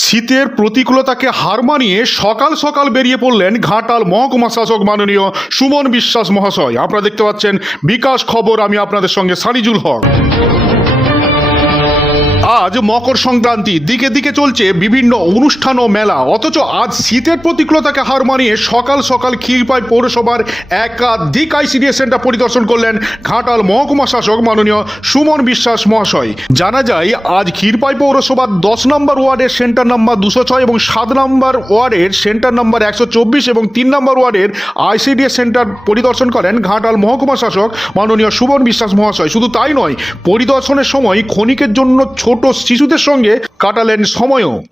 শীতের প্রতিকূলতাকে হার মানিয়ে সকাল সকাল বেরিয়ে পড়লেন ঘাটাল মহকুমা শাসক মাননীয় সুমন বিশ্বাস মহাশয়। আপনারা দেখতে পাচ্ছেন বিকাশ খবর, আমি আপনাদের সঙ্গে সারিজুল হক। আজ মকর সংক্রান্তি। দিকে দিকে চলছে বিভিন্ন অনুষ্ঠান ও মেলা। অথচ আজ শীতের প্রতিকূলতাকে হার মানিয়ে সকাল সকাল ক্ষীরপাই পৌরসভার একাধিক আইসিডিএস সেন্টার পরিদর্শন করলেন ঘাটাল মহকুমা শাসক মাননীয় সুমন বিশ্বাস মহাশয়। জানা যায়, আজ ক্ষীরপাই পৌরসভার দশ নম্বর ওয়ার্ডের সেন্টার নাম্বার দুশো ছয় এবং সাত নম্বর ওয়ার্ডের সেন্টার নাম্বার একশো চব্বিশ এবং তিন নম্বর ওয়ার্ডের আইসিডিএস সেন্টার পরিদর্শন করেন ঘাটাল মহকুমা শাসক মাননীয় সুমন বিশ্বাস মহাশয়। শুধু তাই নয়, পরিদর্শনের সময় ক্ষণিকের জন্য ছোট শিশুদের সঙ্গে কাটালেন সময়ও।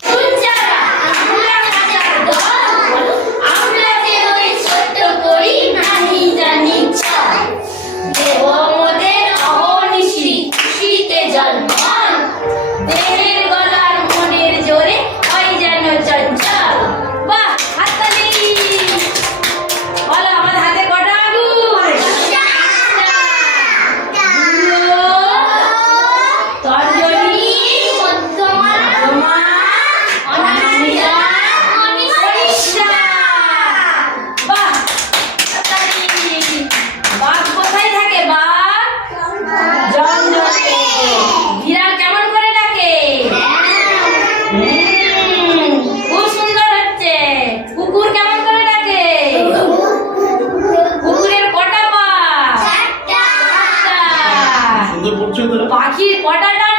পাখির কটাটা